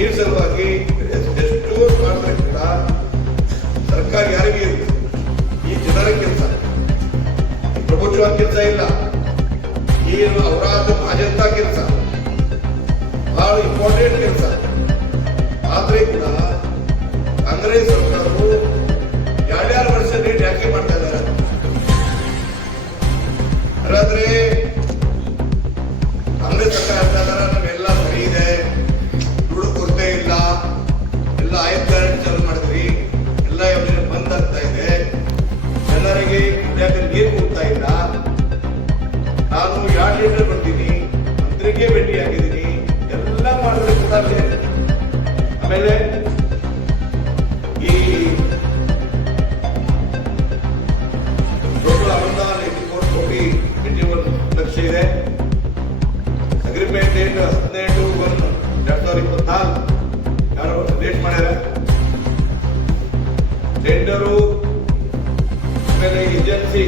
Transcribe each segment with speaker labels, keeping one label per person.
Speaker 1: ನೀರ್ ಸಲುವಾಗಿ ಎಷ್ಟು ಮಾಡಿದ್ರೆ ಕೂಡ ಸರ್ಕಾರ ಯಾರಿಗೆ ಇಲ್ಲ. ಈ ಜನರ ಕೆಲಸ. ಪ್ರಭುತ್ವ ಕೆಲಸ ಇಲ್ಲ. ಏನು ಅವರಾದ ಮಾಜಂತ ಕೆಲಸ. ಬಹಳ ಇಂಪಾರ್ಟೆಂಟ್ ಕೆಲಸ. ಆದ್ರೆ ಕೂಡ ಕಾಂಗ್ರೆಸ್ ಸರ್ಕಾರವು ಯಾರ್ ವರ್ಷ ರೇಟ್ ಯಾಕೆ ಮಾಡ್ತಾ ಇದ್ದಾರೆ. ಹಾಗಾದ್ರೆ ಡೇಟ್ ಹದಿನೆಂಟು ಒನ್ ಎರಡ್ ಸಾವಿರದ ಇಪ್ಪತ್ನಾಲ್ಕು. ಯಾರು ಡೇಟ್ ಮಾಡ್ಯಾರ ಟೆಂಡರು ಆಮೇಲೆ agency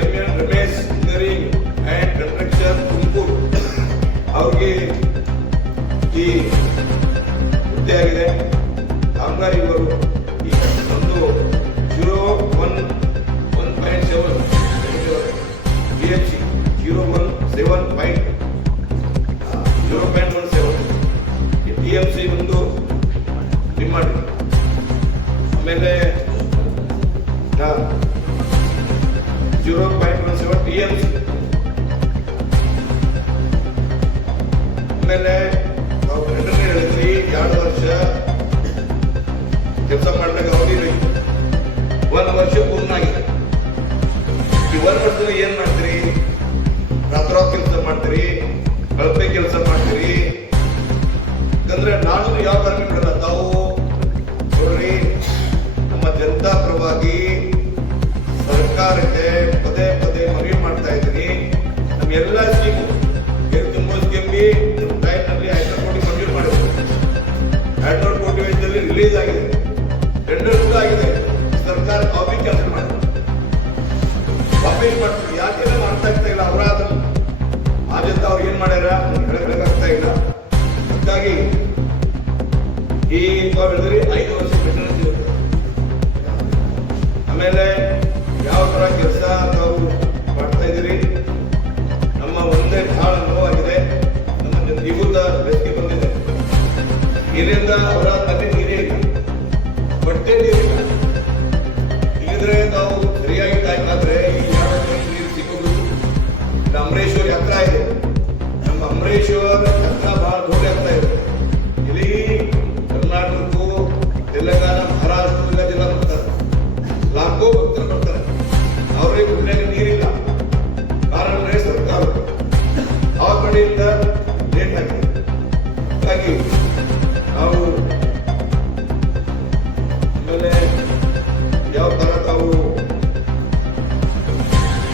Speaker 1: M N Ramesh engineering and construction Tumakuru. ಅವ್ರಿಗೆ ಈ ಹುದ್ದೆ ಆಗಿದೆ. ಕಾಮಗಾರಿಗಳು ಈ ಒಂದು zero one one point seven B H zero one seven point one seven T C ಒಂದು ಡಿಮಾಂಡ್ ಆಮೇಲೆ zero point one seven T M C ಆಮೇಲೆ ಎರಡು ವರ್ಷ ಕೆಲಸ ಮಾಡಿದಾಗ ಅವಧಿಲಿ ಒಂದು ವರ್ಷ ಪೂರ್ಣ ಸರ್ಕಾರಕ್ಕೆ ಪದೇ ಪದೇ ಮನವಿ ಮಾಡ್ತಾ ಇದ್ದೀನಿ. ನಮ್ಗೆಲ್ಲ ಸ್ಕೀಮು ಏನು ತುಂಬೋ ನಮ್ಮ ಟೈಮ್ನಲ್ಲಿ ಐನೂರು ಕೋಟಿ ಮಂಜೂರು ಮಾಡಿದ್ರು. ರಿಲೀಸ್ ಆಗಿದೆ. ಟೆಂಡರ್ ಆಗಿದೆ. ಸರ್ಕಾರ ಕಾಪಿ ಕೆಲಸ ಮಾಡಿದ್ರು. ವಾಪಸ್ ಮಾಡ್ತಾರೆ ಯಾಕೆಲ್ಲ ಮಾಡ್ತಾ ಇರ್ತಾ ಇಲ್ಲ ಅಪರಾಧ ಆದ್ಯಂತ ಅವ್ರು ಏನ್ ಮಾಡ್ಯಾರ? ಇಲ್ಲ. ಈ ಬೇಸಿಗೆ ಬಂದಿದೆ ಇಲ್ಲಿಂದ ಅವರ ತಲೆ ನೀರೇ ಇಲ್ಲ. ಬಟ್ಟೆ ನೀರಿಲ್ಲ ಇಲ್ಲಿದ್ರೆ ನಾವು ಸರಿಯಾಗಿ ಆದ್ರೆ ಈ ಯಾವ ನೀರು ಸಿಗೋದು ಅಮರೇಶ್ವರ್ ಯಾತ್ರಾ ಇದೆ. ನಮ್ಮ ಅಮರೇಶ್ವರ್ ಯಾತ್ರಾ ಬಹಳ ದೊಡ್ಡ ಆಗ್ತಾ ಇದೆ. ಇಲ್ಲಿ ಕರ್ನಾಟಕಕ್ಕೂ, ತೆಲಂಗಾಣ, ಮಹಾರಾಷ್ಟ್ರದಿಂದ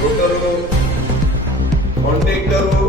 Speaker 1: સ્કૂટરો કોન્ટેક્ટરો